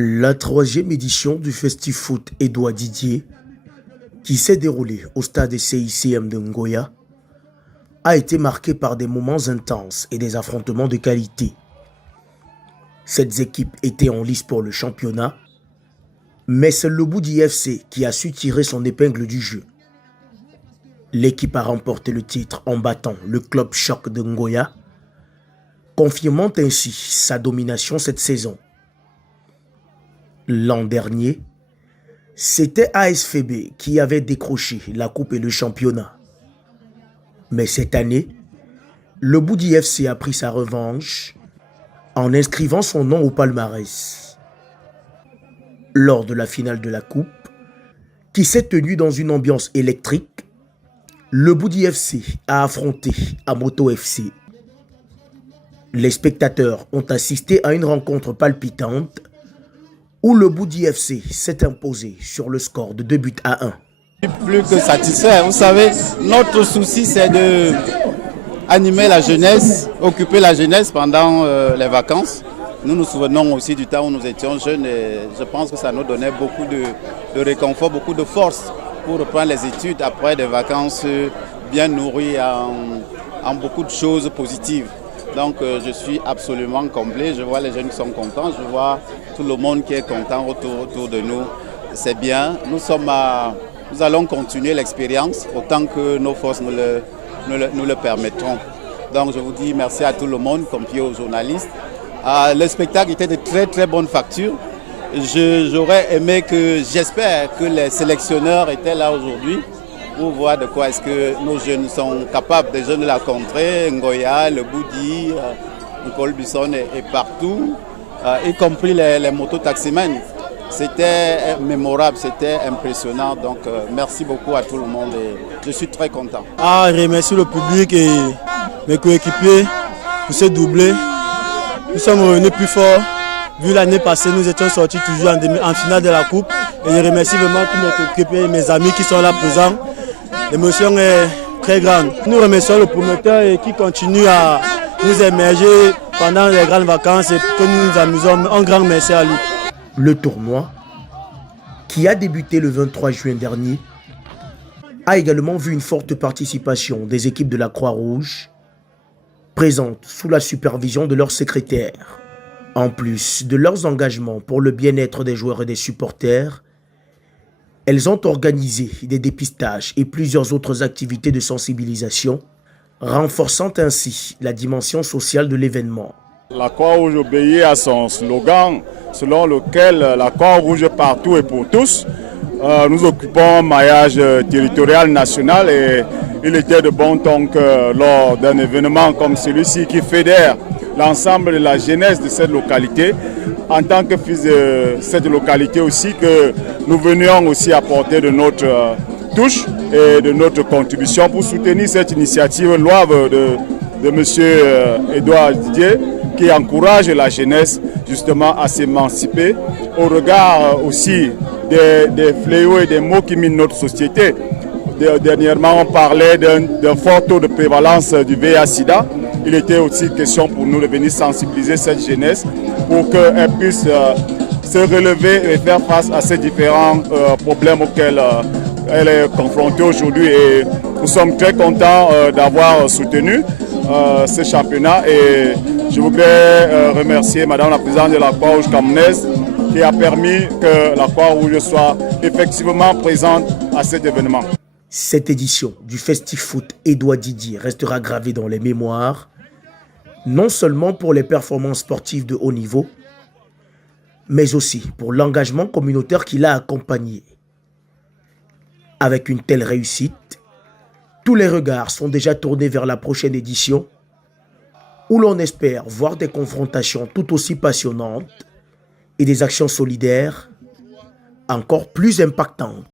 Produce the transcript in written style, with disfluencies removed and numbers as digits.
La troisième édition du FestiFoot Edouard Didier, qui s'est déroulée au stade CICM de Ngoya, a été marquée par des moments intenses et des affrontements de qualité. Cette équipe était en lice pour le championnat, mais c'est le Boudi FC qui a su tirer son épingle du jeu. L'équipe a remporté le titre en battant le club choc de Ngoya, confirmant ainsi sa domination cette saison. L'an dernier, c'était ASFB qui avait décroché la coupe et le championnat. Mais cette année, le Boudi FC a pris sa revanche en inscrivant son nom au palmarès. Lors de la finale de la coupe, qui s'est tenue dans une ambiance électrique, le Boudi FC a affronté Amoto FC. Les spectateurs ont assisté à une rencontre palpitante où le Boudi FC s'est imposé sur le score de 2-1. Plus que satisfait. Vous savez, notre souci c'est de animer la jeunesse, occuper la jeunesse pendant les vacances. Nous nous souvenons aussi du temps où nous étions jeunes et je pense que ça nous donnait beaucoup de réconfort, beaucoup de force pour reprendre les études après des vacances bien nourries en beaucoup de choses positives. Donc je suis absolument complet, je vois les jeunes qui sont contents, je vois tout le monde qui est content autour de nous. C'est bien, nous allons continuer l'expérience autant que nos forces nous le permettront. Donc je vous dis merci à tout le monde, comme puis aux journalistes. Le spectacle était de très bonne facture. J'aurais aimé j'espère que les sélectionneurs étaient là aujourd'hui pour voir de quoi est-ce que nos jeunes sont capables, des jeunes de la contrée, Ngoya, le Boudi, Nicole Bisson et partout, y compris les mototaximens. C'était mémorable, c'était impressionnant, donc merci beaucoup à tout le monde et je suis très content. Je remercie le public et mes coéquipiers pour ce doublé. Nous sommes revenus plus forts. Vu l'année passée, nous étions sortis toujours en finale de la coupe. Et je remercie vraiment tous mes coéquipiers et mes amis qui sont là présents. L'émotion est très grande. Nous remercions le promoteur et qui continue à nous émerger pendant les grandes vacances et que nous nous amusons. Un grand merci à lui. Le tournoi, qui a débuté le 23 juin dernier, a également vu une forte participation des équipes de la Croix-Rouge, présentes sous la supervision de leurs secrétaires. En plus de leurs engagements pour le bien-être des joueurs et des supporters, elles ont organisé des dépistages et plusieurs autres activités de sensibilisation, renforçant ainsi la dimension sociale de l'événement. La Croix-Rouge obéit à son slogan selon lequel la Croix-Rouge partout et pour tous. Nous occupons un maillage territorial national et il était de bon ton que lors d'un événement comme celui-ci qui fédère l'ensemble de la jeunesse de cette localité, en tant que fils de cette localité aussi, que nous venions aussi apporter de notre touche et de notre contribution pour soutenir cette initiative louable de M. Edouard Didier, qui encourage la jeunesse justement à s'émanciper au regard aussi des fléaux et des maux qui minent notre société. Dernièrement, on parlait d'un fort taux de prévalence du VIH-Sida. Il était aussi question pour nous de venir sensibiliser cette jeunesse pour qu'elle puisse se relever et faire face à ces différents problèmes auxquels elle est confrontée aujourd'hui. Et nous sommes très contents d'avoir soutenu ce championnat et je voudrais remercier Madame la Présidente de la Croix-Rouge camerounaise qui a permis que la Croix-Rouge soit effectivement présente à cet événement. Cette édition du FestiFoot Edouard Didier restera gravée dans les mémoires, non seulement pour les performances sportives de haut niveau, mais aussi pour l'engagement communautaire qui l'a accompagné. Avec une telle réussite, tous les regards sont déjà tournés vers la prochaine édition, où l'on espère voir des confrontations tout aussi passionnantes et des actions solidaires encore plus impactantes.